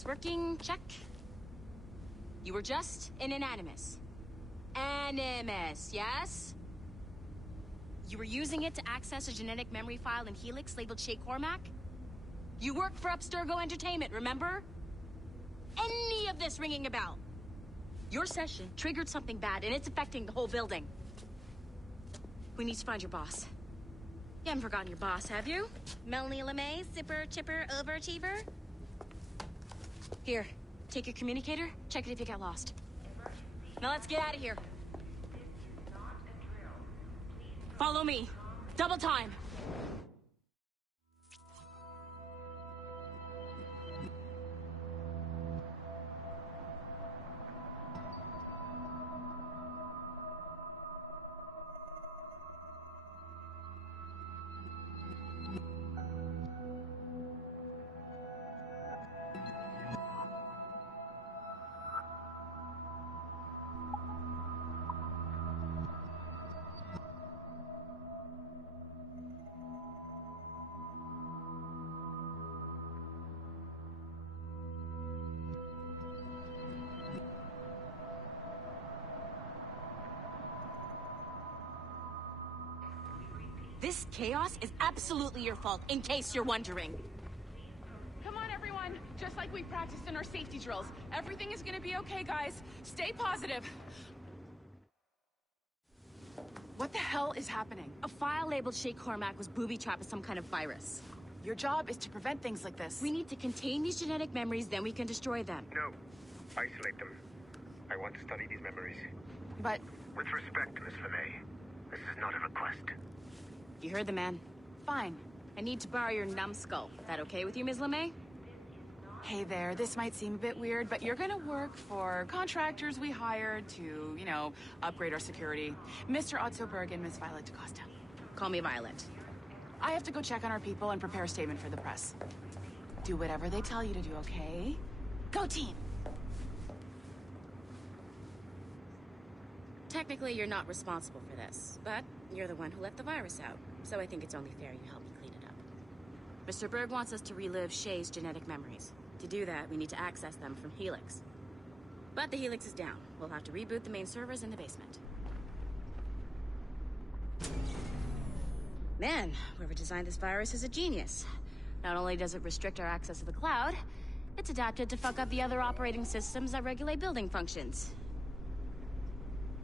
Everything's working, check. You were just an animus. Animus, yes? You were using it to access a genetic memory file in Helix labeled Shay Cormac? You worked for Abstergo Entertainment, remember? Any of this ringing a bell? Your session triggered something bad, and it's affecting the whole building. We need to find your boss. You haven't forgotten your boss, have you? Melanie LeMay, zipper, chipper, overachiever? Here, take your communicator, check it if you got lost. Now let's get out of here. Follow me. Double time. This chaos is absolutely your fault, in case you're wondering. Come on, everyone. Just like we practiced in our safety drills. Everything is gonna be okay, guys. Stay positive. What the hell is happening? A file labeled Shay Cormac was booby-trapped with some kind of virus. Your job is to prevent things like this. We need to contain these genetic memories, then we can destroy them. No. Isolate them. I want to study these memories. But... With respect, Miss LeMay, this is not a request. You heard the man. fine. I need to borrow your numbskull. That okay with you, Ms. LeMay? Hey there, this might seem a bit weird, but you're gonna work for contractors we hired to, you know, upgrade our security. Mr. Otto Berg and Miss Violet DaCosta. Call me Violet. I have to go check on our people and prepare a statement for the press. Do whatever they tell you to do, okay? Go team! Technically, you're not responsible for this, but you're the one who let the virus out, so I think it's only fair you help me clean it up. Mr. Berg wants us to relive Shay's genetic memories. To do that, we need to access them from Helix. But the Helix is down. We'll have to reboot the main servers in the basement. Man, whoever designed this virus is a genius. Not only does it restrict our access to the cloud, it's adapted to fuck up the other operating systems that regulate building functions.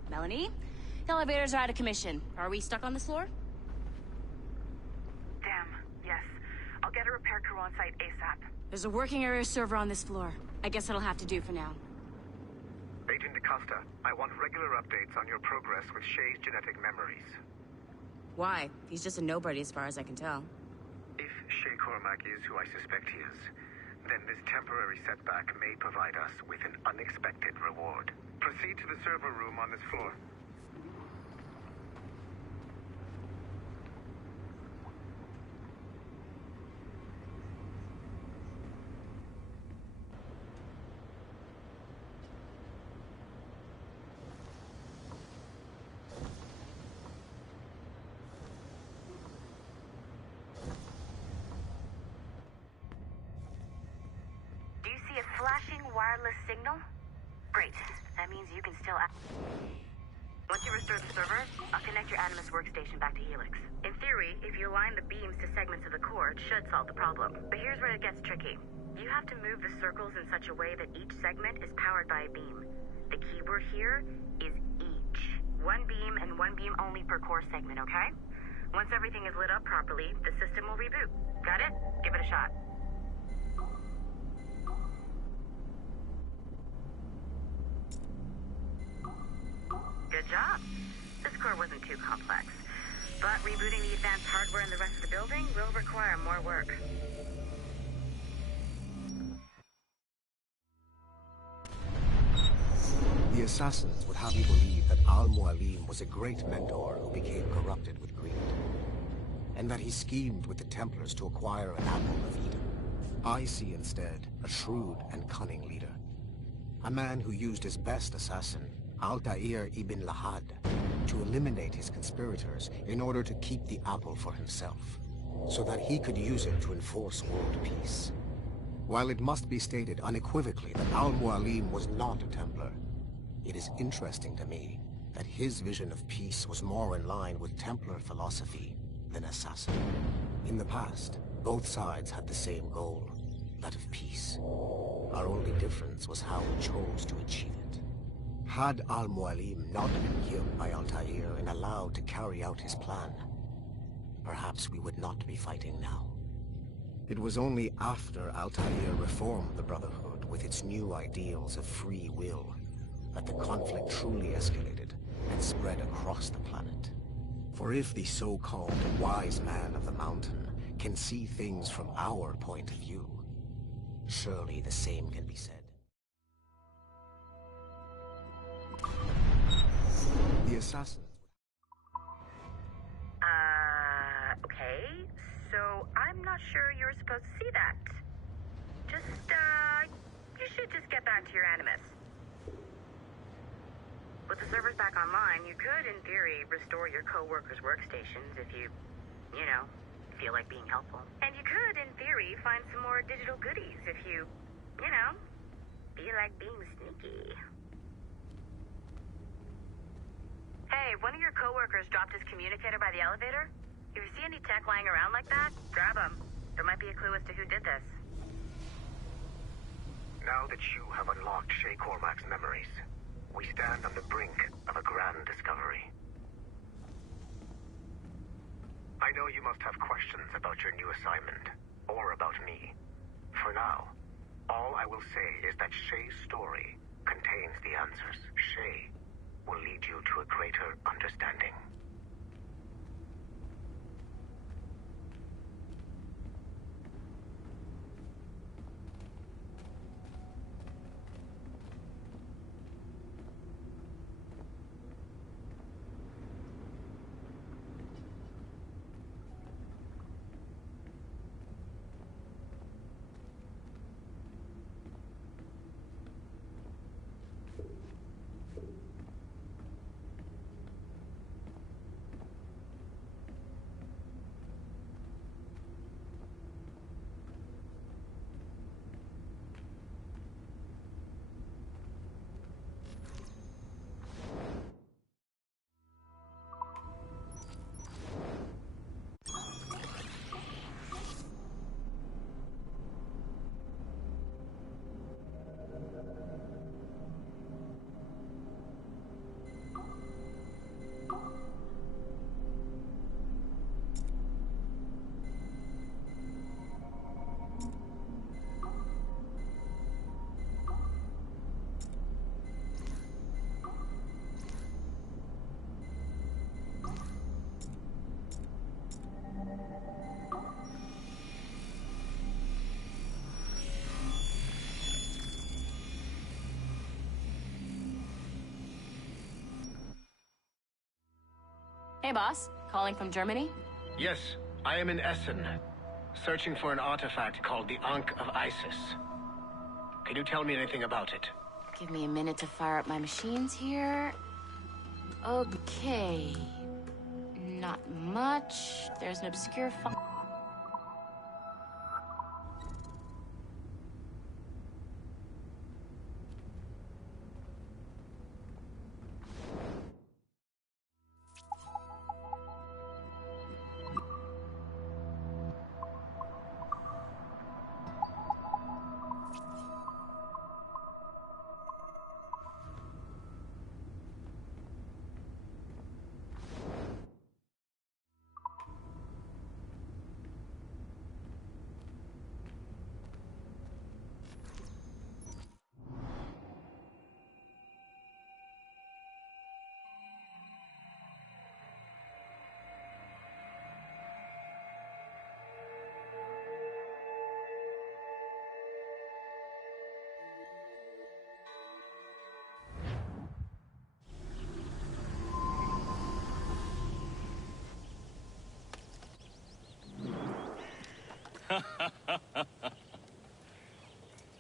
Melanie? The elevators are out of commission. Are we stuck on this floor? Damn, yes. I'll get a repair crew on site ASAP. There's a working area server on this floor. I guess that'll have to do for now. Agent DaCosta, I want regular updates on your progress with Shay's genetic memories. Why? He's just a nobody as far as I can tell. If Shay Cormac is who I suspect he is, then this temporary setback may provide us with an unexpected reward. Proceed to the server room on this floor. Do you see a flashing wireless signal? Great. That means you can still Once you restore the server, I'll connect your Animus workstation back to Helix. In theory, if you align the beams to segments of the core, it should solve the problem. But here's where it gets tricky. You have to move the circles in such a way that each segment is powered by a beam. The keyword here is each. One beam and one beam only per core segment, okay? Once everything is lit up properly, the system will reboot. Got it? Give it a shot. Good job. This core wasn't too complex, but rebooting the advanced hardware in the rest of the building will require more work. The assassins would have you believe that Al-Mualim was a great mentor who became corrupted with greed, and that he schemed with the Templars to acquire an apple of Eden. I see instead a shrewd and cunning leader, a man who used his best assassin, Altair ibn Lahad, to eliminate his conspirators in order to keep the apple for himself, so that he could use it to enforce world peace. While it must be stated unequivocally that Al-Mualim was not a Templar, it is interesting to me that his vision of peace was more in line with Templar philosophy than assassin. In the past, both sides had the same goal, that of peace. Our only difference was how we chose to achieve it. Had Al-Mualim not been killed by Altair and allowed to carry out his plan, perhaps we would not be fighting now. It was only after Altair reformed the Brotherhood with its new ideals of free will that the conflict truly escalated and spread across the planet. For if the so-called wise man of the mountain can see things from our point of view, surely the same can be said. The assassins... Okay. So, I'm not sure you're supposed to see that. You should just get back to your Animus. With the servers back online, you could, in theory, restore your co-workers' workstations if you feel like being helpful. And you could, in theory, find some more digital goodies if you feel like being sneaky. Hey, one of your co-workers dropped his communicator by the elevator. If you see any tech lying around like that, grab them. There might be a clue as to who did this. Now that you have unlocked Shay Cormac's memories, we stand on the brink of a grand discovery. I know you must have questions about your new assignment, or about me. For now, all I will say is that Shay's story contains the answers. Shay will lead you to a greater understanding. Hey, boss. Calling from Germany? Yes, I am in Essen, searching for an artifact called the Ankh of Isis. Can you tell me anything about it? Give me a minute to fire up my machines here. Okay. Not much. There's an obscure file.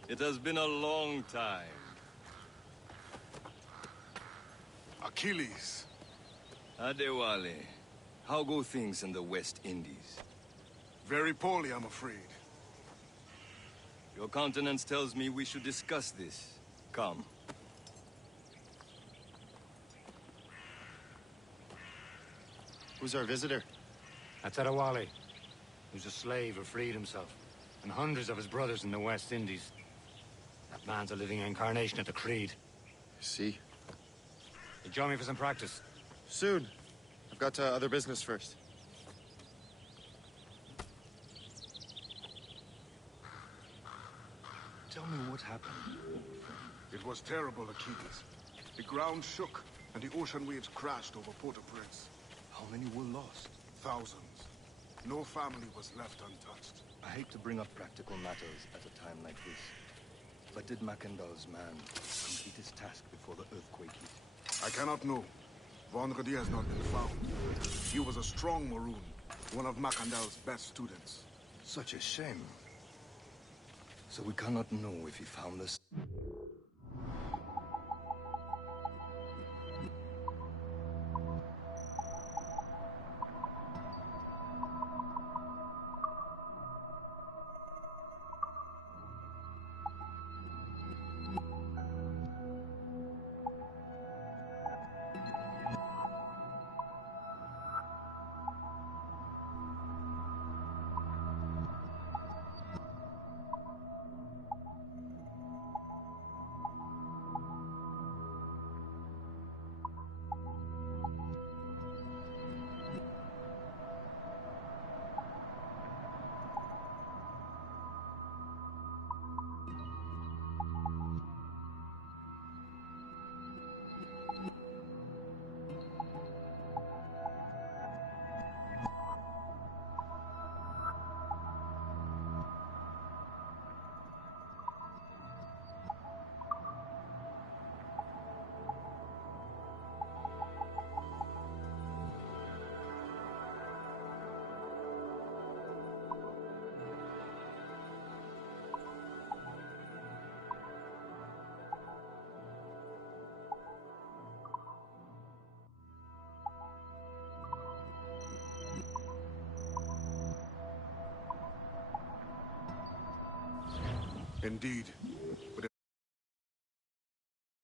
It has been a long time. Achilles. Adewale, how go things in the West Indies? Very poorly, I'm afraid. Your countenance tells me we should discuss this. Come. Who's our visitor? That's Adewale, who's a slave who freed himself, and hundreds of his brothers in the West Indies. That man's a living incarnation of the Creed. See? You join me for some practice? Soon. I've got other business first. Tell me what happened. It was terrible, Achilles. The ground shook, and the ocean waves crashed over Port-au-Prince. How many were lost? Thousands. No family was left untouched. I hate to bring up practical matters at a time like this. But did Macandal's man complete his task before the earthquake hit? I cannot know. Vonredi has not been found. He was a strong Maroon, one of Macandal's best students. Such a shame. So we cannot know if he found us. Indeed,